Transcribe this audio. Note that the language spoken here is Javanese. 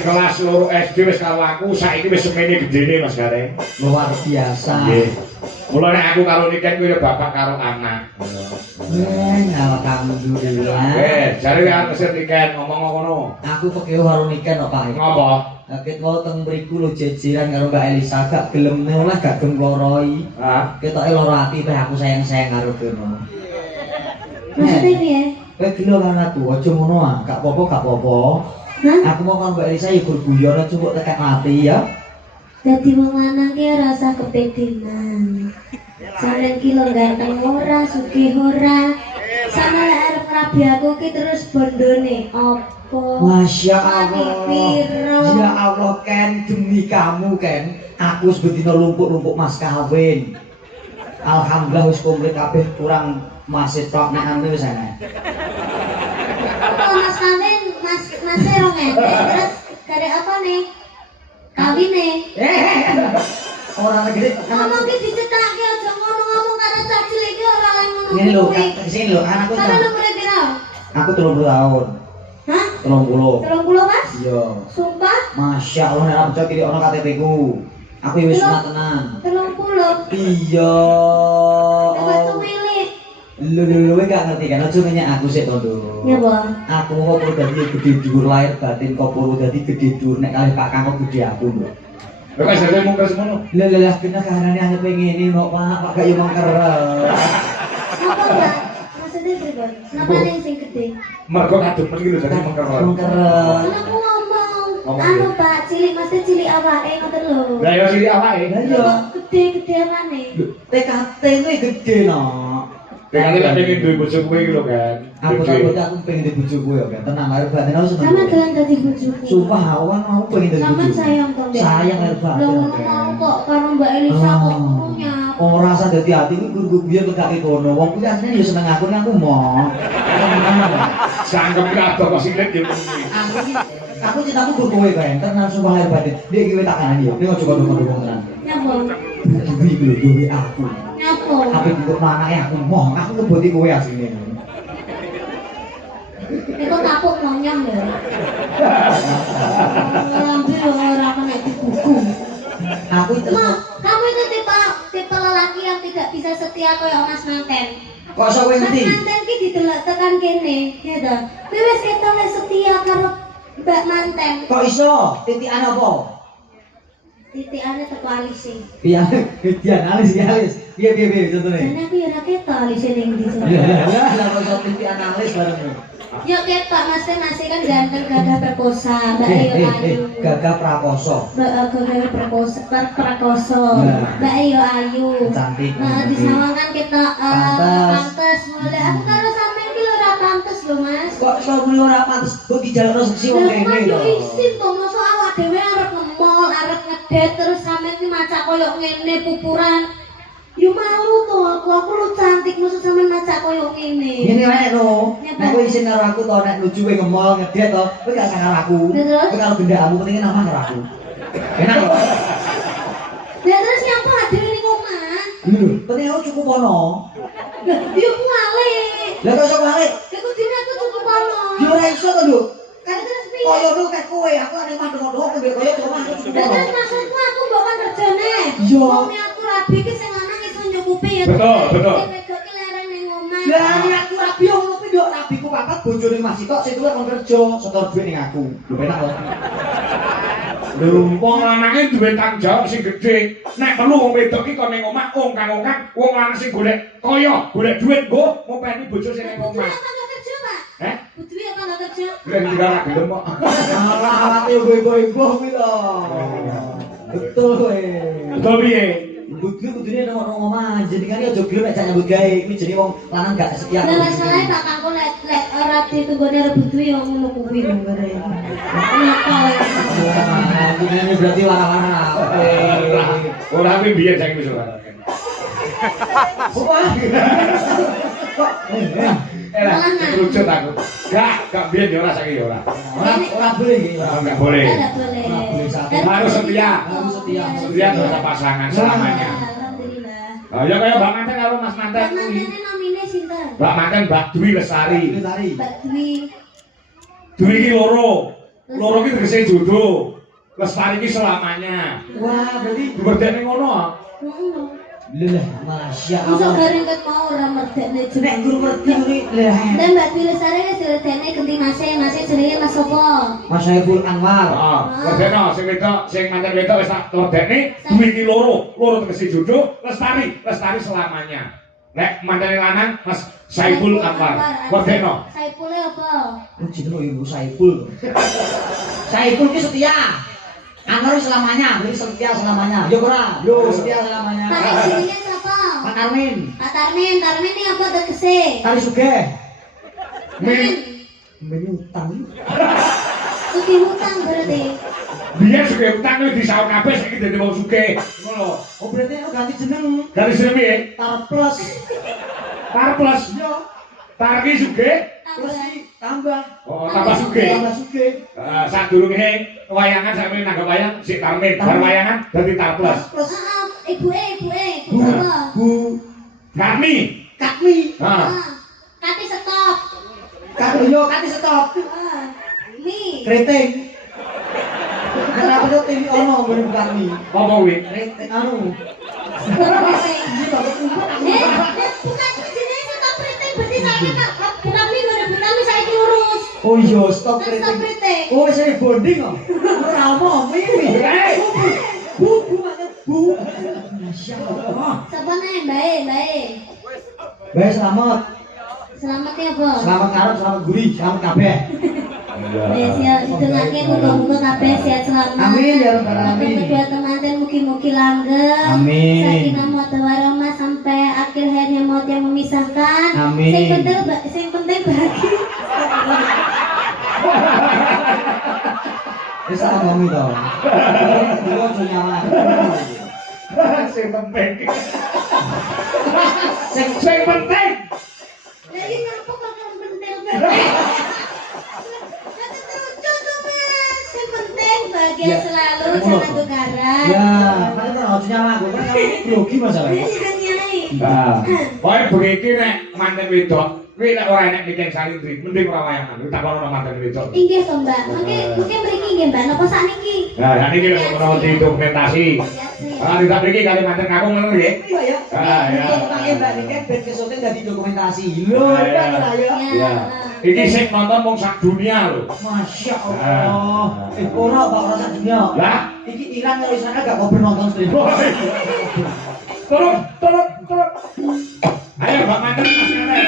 Kelas loro SD wis karo aku, saiki wis semene gedene Mas Gareng. Luar biasa. Nggih. Mula nek aku karo Niken kuwi ya bapak karo anak. Alhamdulillah. Jare arep kesir Niken ngomong ngono. Aku pekeo karo Niken kok, Pak. Ngopo? Ket mau teng mriku lho jejeran karo Mbak Elisa gak gelem oleh gak gemploroi. Hah? Ketoke loro ati teh aku sayang-sayang karo kono. Maksudnya piye? Kowe gelo karo aku, aja ngono ah. Gak apa-apa, gak apa-apa. Aku mau karo Mbak Elisa ya guyon cukup tekan mati ya. Dadi wong lanang ki ora usah kepedenan. Sampeyan ki lho ganteng ora, sugih ora. Sampe lek arep ngrabi aku ki terus bondone opo? Masya Allah. Piro? Ya Allah Ken, demi kamu Ken, aku sebetulnya lumpuk-lumpuk mas kawin. Alhamdulillah wis komplit kabeh kurang masih tok nek anu wis enak. Oh, mas kawin, mas rong terus kare apa nih? Kawin nih. Orang negeri Ngomong ki dicetake aja ngomong-ngomong karo cah cilik iki ora lek ngono. ini lho, kesini lho, anakku Sampe umur piro? aku 30 tahun. Hah? 30. 30, Mas? Iya. Sumpah? Masya Allah nek percaya kiri ono KTP ku. Aku wis sunat tenan. 30. Iya. Dapat milik. Lho gak ngerti kan aja nanya aku sik to, Nduk. Ya, Bang. Aku mau perlu dadi gede dhuwur lahir batin kok perlu dadi gede dhuwur nek kalih Pak Kang kok gede aku, Nduk. Lha kok jare mung semono. Lah kena kahanane arep ngene no Pak gak yo mangker. Apa enggak? Maksudnya berapa? Kenapa nih sing gede? Mergo kademen iki lho jare mangker. Mangker. Aku ngomong. Anu Pak, cilik mesti cilik awake ngoten lho. Lah ya cilik awake. Lah iya. Gede-gedean maneh. TKT kuwi gede no. Dekane tak pengen duwe bojo kowe iki lho kan. Aku pengen di bojoku ya kan. Tenang lahir batin aku seneng. Sama dolan dadi bojoku. Sumpah awan aku pengen di bojoku. Sampeyan sayang to, Dek. Sayang lahir batin. Lah ngono mau kok karo Mbak Elisa kok punya. Ora usah dadi ati kuwi guru biyen kok kono. Wong kuwi asline yo seneng aku nek aku mau. Sangkem kabeh kok silet ya. Aku cintaku guru kowe kan. Tenang sumpah lahir batin. Dia iki tak kanani yo. Nek coba dukung tenan. Nyapa? Duwi iki lho duwe aku. Nyapa? Apa untuk anake aku mau. Aku ngeboti kowe asline. Iku tapuk nonyong ya. Ambil ora kena dibuku. Aku itu Kamu itu tipe lelaki yang tidak bisa setia kayak Mas Manten. kok iso kowe ngerti? Mas Manten ki didelok tekan kene, ya to. Kowe wis ketok setia karo Mbak Manten. Kok iso? Titikan apa? Titikane teko alise. Piye alis piye contone. Jane aku ya ora ketok alise ning ndi. Lah kok iso titikan alis bareng. Yo ketok Mas kan ganteng gagah perkosa, Mbak Ayu Ayu. Gagah prakoso. Mbak gagah prakoso. Mbak Ayu Ayu. Cantik. Nah, di sawang kan kita Pantes. pantes. Mulai aku karo sampean ki ora pantes lho, Mas. Kok iso muni ora pantes kok dijalukno seksi wong Lah kene yo to. isin to, mosok awak dhewe arep ngemol, arep ngedet terus sampean ki maca koyo ngene pupuran. Yo malu to aku lu cantik mosok sampean maca koyo ngene. Ngene wae lho. Nek kowe isin karo aku to nek lucu kowe ngemol ngedet to, kowe gak sang karo aku. Kowe karo gendakmu penting nama karo aku. Enak lho. Lah terus nyapa dhewe ning omah? Lho, penting aku cukup ono. Yo kuali. Lah kok iso balik? Aku dhewe aku cukup ono. Yo ora iso to, Nduk. Kan terus piye? Koyo lu kayak kowe, aku ane mandeng-mandeng kowe koyo cuma aku cukup Lah ono. terus maksudku aku mbok kan kerjane. Yo. Wong aku rabi ki sing lanang iso nyukupi ya. Betul. Sing wedok ki lereng ning omah. Lah ini aku rabi ngono kuwi nduk nabiku papat bojone Mas Sitok sing tuwa kon kerja setor duit ning aku. Lho penak kok. Lho wong lanange duwe tanggung jawab sing gedhe. Nek perlu wong wedok iki kon ning omah ongkang-ongkang, wong lanang sing golek kaya, golek duit nggo ngopeni bojo sing ning Putri omah. apa nggak kerja, Pak? Heh? Putri apa nggak kerja? Lek tinggal ra gelem kok. Alah awake ibu-ibu kuwi lho. Betul kowe. Betul piye? Butku kudune nang omah, jenengane aja gelem nek nyambut gawe, kuwi jenenge wong lanang gak setia. Nah, masalahnya Pak Kakku lek ora ditunggone rebutu ya ngono kuwi lho ngene. Kenapa? Ini berarti warna-warna. Ora kuwi biyen saiki wis ora. Wah. Kok Lucut aku. Gak biyen ya ora saiki ya ora. ora boleh iki. Enggak boleh. Enggak boleh. Harus setia. Harus setia. Setia terhadap pasangan selamanya. Alhamdulillah. Oh ya kaya Mbak Manten karo Mas Manten Pak kuwi. Manten nomine sinten? Mbak Manten Mbak Dwi Lestari. Mbak Dwi. Dwi iki loro. Loro iki tegese jodoh. Lestari iki selamanya. Wah, berarti Berdene ngono. Ngono. Lah, masya Iso Allah. garing ket mau ora merdekne Nek guru ngerti kuwi lah. Dan Mbak Dwi Lestari wis diredene ganti masih jenenge Mas Sopo? Mas Saiful Anwar. Heeh. Berdene sing wedok, sing manten wedok wis tak wedene Dwi iki loro. Loro tegese jodoh, Lestari selamanya. Nek manten lanang Mas Saiful Anwar. Berdene. Saifule apa? Jenenge Ibu Saiful. Saiful ki setia. Anwar selamanya, berarti setia selamanya. Yo ora? Yo setia selamanya. Pak jenenge sapa? Pak Karmin. Pak Tarmin ini apa tegese? Kali sugih. Min Mbeni utang. Sugih hutang berarti. biyen sugih utang wis disaur kabeh saiki dadi wong sugih. Ngono. Oh berarti ganti jeneng. Garis piye? Tar plus. Tar plus. Yo. Tar iki sugih. Plus iki tambah. Oh, tambah sugih. Tambah sugih. Sadurunge wayangan sampe nanggap wayang sik tarmin, bar wayangan dadi tar plus. Plus. Ibuke Bu. sapa? Bu. Kami. Katmi. Heeh. Kati stop. Yo kati stop. Mi. Keriting. Ana apa TV ono ngene Katmi. Apa kuwi? Keriting anu. Keriting. Iki bapak kumpul. Bukan jenenge stop keriting berarti saiki Pak. Bukan mi bener-bener saiki lurus. Oh iya, stop Stop keriting. keriting. Oh, wis ada bonding kok. Ora omong iki. Bu, mana bu? Masya Allah. Sapa nih? Baik. Baik, selamat. Selamat ya, Bo. Selamat ngarep, selamat gurih, selamat kabeh. Ya, siap. Ditungake muga-muga kabeh sehat selamat. Amin ya rabbal Untuk alamin. kedua teman-teman mugi-mugi langgeng. Amin. Sakinah mawaddah warahmah sampai akhir hayatnya maut yang memisahkan. Amin. Sing penting bahagia. Wis tak ngomongi to. Dulu aja nyawang. Sing penting. Sing penting. Lah iki ngapa kok penting? Lucu tuh, Mas. Sing penting bahagia Ya. selalu, jangan tukaran. Ya, makanya kan aja nyawang. Kan grogi masalahnya. Nyai. Nah, pokoke begini nek manten wedok, kuwi nek ora enek mikir salindri, mending ora wayangan. Kuwi tak ono manten wedok. Inggih to, Mbak. Mungkin mriki nggih, Mbak. Napa sakniki? Nah, sakniki lek ono dokumentasi. Ah, tidak mriki kali manten kakung ngono nggih. Iya ya. Ah, ya. Makanya Mbak Nike ben kesoten dadi dokumentasi. Lho, ya lah ya. Ya. Iki sing nonton wong sak dunia lho. Masya Allah. Ora kok ora sak dunia. Lah, Iki Iran karo Israel gak mau nonton stream. Tolong. Ayo, Mbak Manten, Mas Nare.